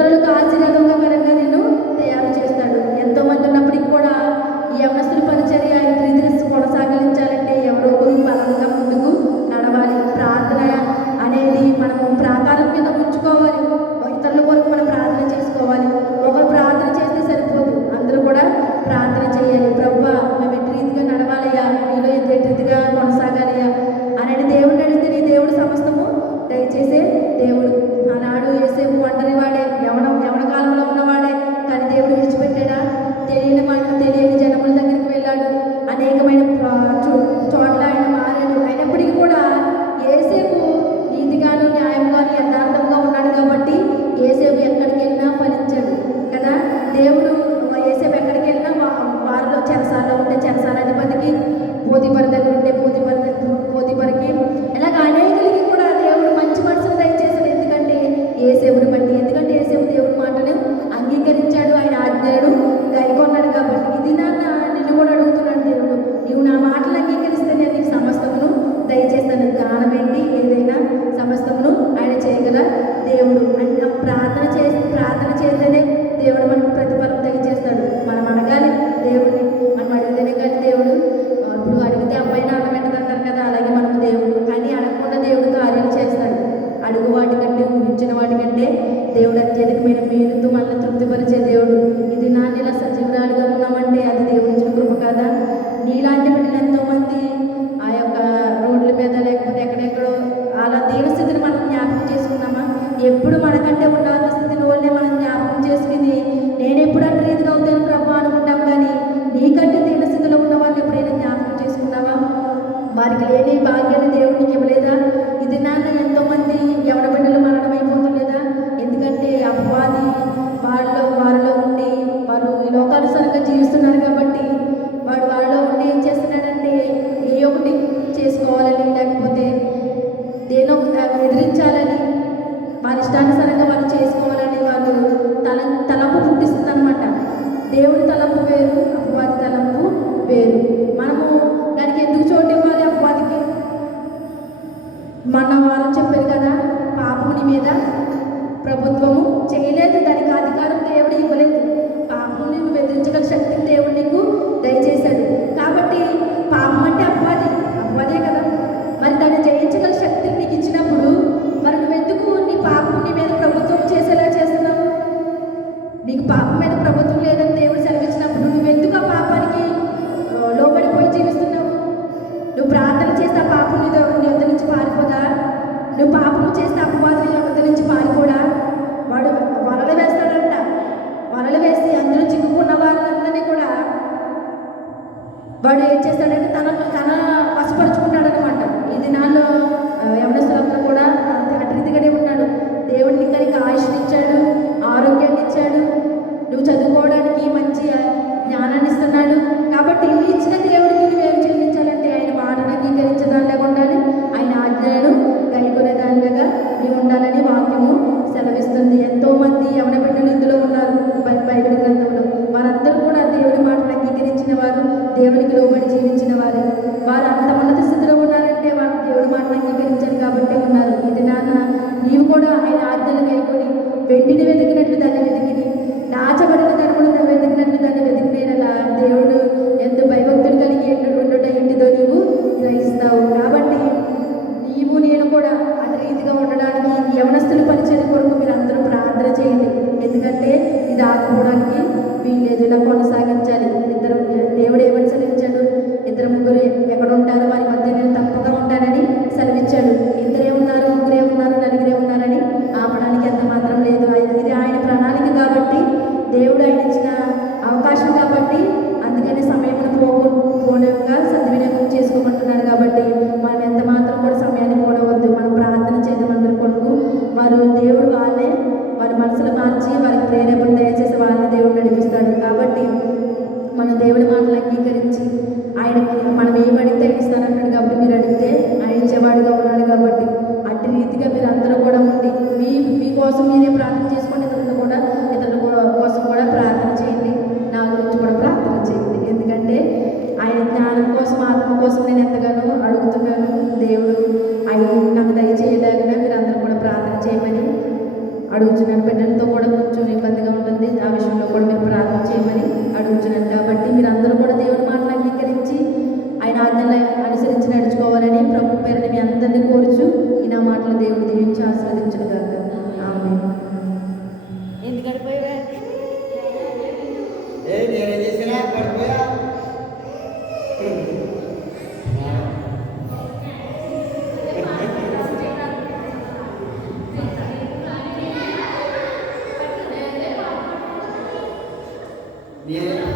ఇతరులకు ఆశీర్వాదకరంగా నేను తయారు చేస్తాడు. ఎంతోమంది ఉన్నప్పటికీ కూడా ఈ యవనస్తుల పరిచర్య ఈ రీతిగా కొనసాగించాలంటే ఎవరో ఒకరు బలంగా ముందుకు నడవాలి. ప్రార్థన అనేది మనము ప్రాకారం కింద ఉంచుకోవాలి. ఇతరుల కొరకు మనం ప్రార్థన చేసుకోవాలి. ఒకరు ప్రార్థన చేస్తే సరిపోదు, అందరూ కూడా ప్రార్థన చేయాలి. ప్రభువా మేము ఎట్టి రీతిగా నడవాలయ్యా, మీలో ఎట్టి రీతిగా కొనసాగాలయ్యా అనేది దేవుడిని అడిగితే నీ దేవుడు సమస్తము దయచేసే దేవుడు. ఆనాడు యోసేపు ఒంటరి వాడే, యవన కాలంలో ఉన్నవాడే, కానీ దేవుడు విడిచిపెట్టాడా? తెలియని జనముల దగ్గరికి వెళ్ళాడు. అనేకమైన చోట్ల ఆయన మారాడు. అయినప్పటికీ కూడా యోసేపు నీతిగాను న్యాయంగాను యథార్థంగా ఉన్నాడు కాబట్టి యోసేపు ఎక్కడికి వెళ్ళినా ఫలించాడు కదా. దేవుడు యోసేపు ఎక్కడికి వెళ్ళినా వారిలో చెరసాలలో ఉంటే చెరసాలాధిపతికి, పోతీఫరు దగ్గర ఉంటే పోతీఫరుకి, ఇలాగ అనేకులకి కూడా దేవుడు మంచి మనసును దయచేశాడు. ఎందుకంటే యోసేపుని బట్టి, ఎందుకంటే యోసేపు దేవుడి మాటను అంగీకరించాడు, ఆయన ఆజ్ఞలను గైకొన్నాడు కాబట్టి. ఇది నిన్ను కూడా అడుగుతున్నాడు దేవుడు, నీవు నా మాటలు అంగీకరిస్తే నేను నీకు సమస్తమును దయచేస్తాను. దానం ఏంటి, ఏదైనా సమస్తమును ఆయన చేయగల దేవుడు. అంటే ప్రార్థన చేస్తేనే దేవుడు మనకు ప్రతిఫలం దయచేస్తాడు. మనం అడగాలి దేవుడిని, మనం అడిగితేనే కానీ దేవుడు, ఇప్పుడు అడిగితే అమ్మాయి నాన్న పెట్టదంటారు కదా, అలాగే మనకు దేవుడు. కానీ అడగకుండా దేవుడు కార్యాలు చేస్తాడు. అడుగు వాటికంటే, ఊహించిన వాటికంటే దేవుడు అత్యధికమైన మేలుతో మనల్ని తృప్తిపరిచే దేవుడు. ఇది ఇలా సజీవురాలుగా ఉన్నామంటే అది దేవుడి ఇచ్చిన కృప కదా. నీలాంటి బిడ్డలు ఎంతోమంది ఆ యొక్క రోడ్ల మీద లేకపోతే ఎక్కడెక్కడో అలా దీనస్థితిని మనం జ్ఞాపకం చేసుకున్నామా? ఎప్పుడు మనకంటే ఉండాల్సిన స్థితిని వాళ్ళే మనం జ్ఞాపకం చేసుకుని నేను ఎప్పుడు అంటే రీతిగా అవుతాను ప్రభు అనుకుంటాం. కానీ నీకంటే దీనస్థితిలో ఉన్న వాళ్ళు ఎప్పుడైనా జ్ఞాపకం చేసుకున్నావా? వారికి లేని భాగ్యాన్ని దేవుడికి ఇవ్వలేదా? ఇది ఎంతోమంది యవన బిడ్డలు మరణమైపోతలేదా? ఎందుకంటే అపవాది వారిలో ఉండి వారు ఈ లోకానుసారంగా జీవిస్తున్నారు కాబట్టి వారిలో ఉండి ఏం చేస్తున్నాడంటే ఏ ఒకటి చేసుకోవాలని, లేకపోతే దేనో ఎదిరించాలని, వాళ్ళ ఇష్టానుసారంగా వాళ్ళు చేసుకోవాలని వాళ్ళు తలంపు పుట్టిస్తుంది అనమాట. దేవుడి తలంపు వేరు, అపవాది తలంపు వేరు. మనము దానికి ఎందుకు చోటు ఇవ్వాలి? అపవాదికి మన వాళ్ళు చెప్పారు కదా, పాపముని మీద ప్రభుత్వము చేయలేదు, దానికి అధికారం దేవుడు ఇవ్వలేదు. పాపముని నువ్వు ఎదిరించగల శక్తిని దేవుడు నీకు దయచేశాడు. కాబట్టి పాపం అంటే అపవాదే కదా. మరి దాన్ని జయించగల శక్తిని నీకు ఇచ్చినప్పుడు మరి నువ్వెందుకు నీ పాపం నీ మీద ప్రభుత్వం చేసేలా చేస్తున్నావు? నీకు పాపం మీద ప్రభుత్వం లేదని దేవుడు సెలవిచ్చినప్పుడు నువ్వెందుకు ఆ పాపానికి లోబడిపోయి జీవిస్తున్నావు? నువ్వు ప్రార్థన చేస్తే ఆ పాపం నీ వద్ద నుంచి పారిపోదా? నువ్వు పాపము చేస్తే అపవాది నీ వద్ద నుంచి పారిపోడా? వాడు వలలు వేస్తాడంట. వలలు వేసి అందులో చిక్కుకున్న వాళ్ళందరినీ కూడా వాడు ఏం చేస్తాడంటే తన వశపరుచుకుంటాడనమాట. ఈ దినాల్లో యవనస్తులందరూ కూడా అటు రీతిగానే ఉన్నాడు. దేవుడిని నీకు ఆయుష్ని ఇచ్చాడు, ఆరోగ్యాన్ని ఇచ్చాడు, నువ్వు చదువుకోవడానికి మంచి జ్ఞానాన్ని ఇస్తున్నాడు. కాబట్టి ఇన్ని ఇచ్చిన దేవుడికి నువ్వేం చెల్లించాలంటే ఆయన మాటను అంగీకరించదానిలాగా ఉండాలి, ఆయన ఆజ్ఞలను గైకొనేదానిలాగా నీవు ఉండాలని వాక్యము సెలవిస్తుంది. ఎంతోమంది యవన బిడ్డలు ఇందులో ఉన్నారు బైబిల్ గ్రంథంలో. వారందరూ కూడా దేవుడి మాటను అంగీకరించిన వారు, దేవునికి లోబడి జీవించిన వారు. వారు అంత ఉన్నత స్థితిలో ఉన్నారంటే వారు దేవుడి మాటను అంగీకరించారు కాబట్టి ఉన్నారు. ఇది నీవు కూడా ఆయన ఆజ్ఞలు గైకొని వెండిని వెతికినట్లు దాన్ని వెతికిని, దాచబడిన ధనమును వెతికినట్లు దాన్ని వెతికినేలా దేవుడు ఎంత భయభక్తులు కలిగి ఉండుట ఇంటిదో నీవు గ్రహిస్తావు. కాబట్టి నీవు నేను కూడా అదే రీతిగా ఉండడానికి యవనస్తులు పరిచయం కొరకు మీరు అందరూ ప్రార్థన చేయండి. ఎందుకంటే ఇది ఆగిపోవడానికి వీల్లేదు, ఇలా కొనసాగించాలి. దేవుడు ఏమని సెలవిచ్చాడు? 2-3 ఎక్కడ ఉంటారు వారి మధ్య నేను తప్పగా ఉంటానని సెలవిచ్చాడు. 2 ఉన్నారు, 3 ఉన్నారు, 4 ఉన్నారని ఆపడానికి ఎంత మాత్రం లేదు. ఇది ఆయన ప్రణాళిక కాబట్టి, దేవుడు ఆయన ఇచ్చిన అవకాశం కాబట్టి, అందుకని సమయం పోనగా సద్వినియోగం చేసుకోమంటున్నాడు. కాబట్టి మనం ఎంత మాత్రం కూడా సమయాన్ని పోనవద్దు. మనం ప్రార్థన చేద్దాం అందరి కొరకు. వారు దేవుడు వారి మనసులు మార్చి వారికి ప్రేరేపణ దయచేసి వాళ్ళని దేవుడు నడిపిస్తాడు. కాబట్టి మన దేవుడి మాటలు అంగీకరించి ఆయనకి మనం ఏమడిగితే ఆయన ఇస్తానంటాడు. కాబట్టి మీరు అడిగితే ఆయన ఇచ్చేవాడిగా ఉన్నాడు. కాబట్టి అట్టి రీతిగా మీరు అందరూ కూడా ఉండి మీకోసం మీరే ప్రార్థన చేసుకోండి. ఇతరుల కోసం కూడా ప్రార్థన చేయండి. నా గురించి కూడా ప్రార్థన చేయండి. ఎందుకంటే ఆయన జ్ఞానం కోసం, ఆత్మ కోసం నేను ఎంతగానో అడుగుతున్నాను. దేవుడు ఆయన నాకు దయచేయలేకుండా మీరు అందరూ కూడా ప్రార్థన చేయమని అడుగుతున్నాను. బిడ్డలతో కూడా కొంచెం ఏ